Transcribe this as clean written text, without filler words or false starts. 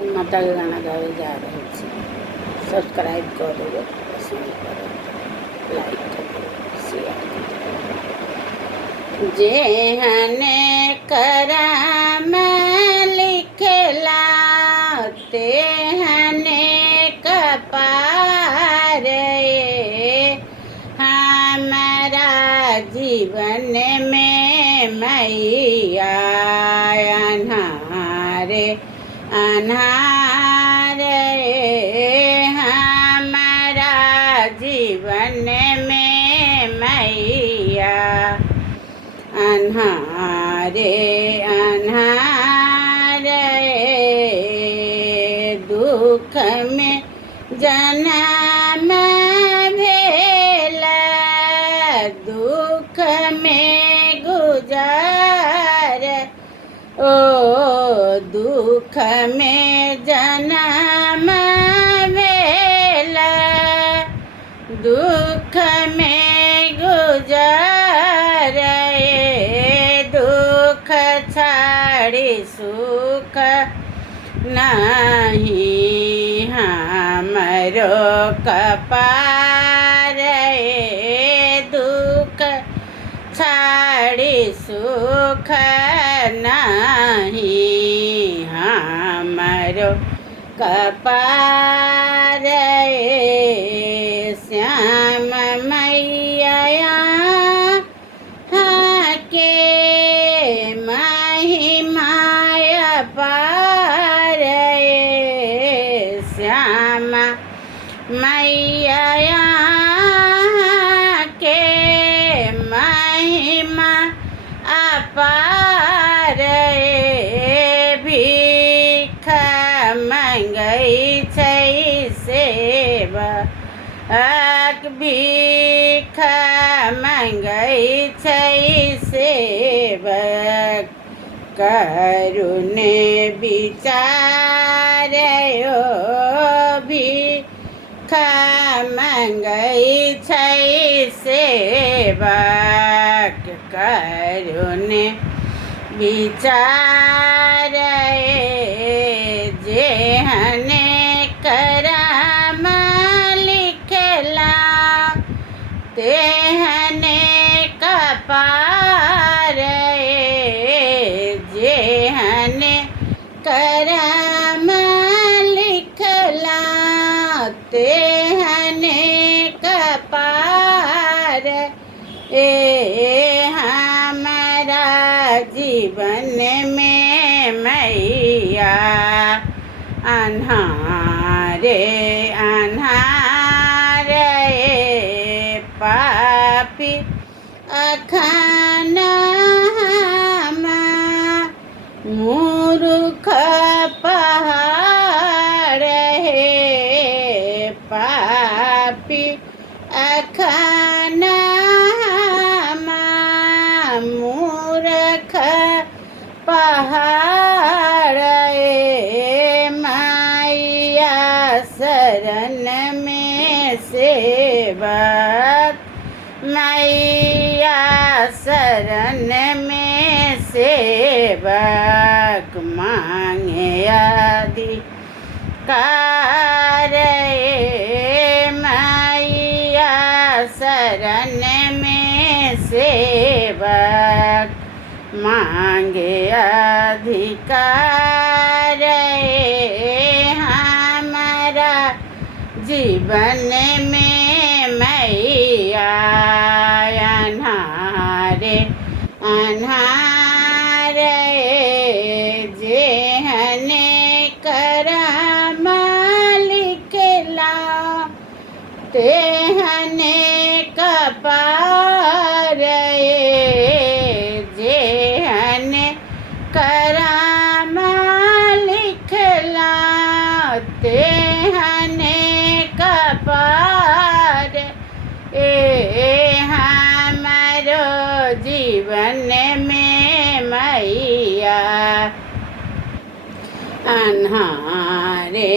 माता के गाना गावे जा रहे थे। सब्सक्राइब करो, पसंद करो, लाइक करो, शेयर करो। जेहने करम लिखला तेहने कपार हमारा जीवन में मैया अन्हारे अन्हार हमारा जीवन में मैया अन्हारे अन्हार दुख में जन्म भेला दुख में गुजार ओ दुख में जन्म भेला दुख में गुजार दुख छाड़ी सुख नहीं हमरो कपार दुख छाड़ी सुख नहीं हमरो कपार श्याम मैया के महिमाय पार श्याम मैया के महिमा अपार भीख मंगई छै सेवक भीख मंगई छै सेवक करुणे विचार भीख मंगई छै सेवक करुणे विचार जेहने करम लिखला तेहने कपार जेहने करम लिखला तेहने कपार हमारा जीवन में मैया अन्हारे अन्हारे पापी अखाना मूर्ख पहाड़ है पापी अखाना मूर्ख पहाड़ मैया शरण में सेवक मैया शरण में सेवक मांगे अधिकार मैया शरण में सेवक मांगे अधिकार हमारा जीवन में मैया अन्हारे अन्हारे जेहने करम लिखला तेहने कपार जेहने करम लिखला तेहने कपार हमारो जीवन में मैया अन्हारे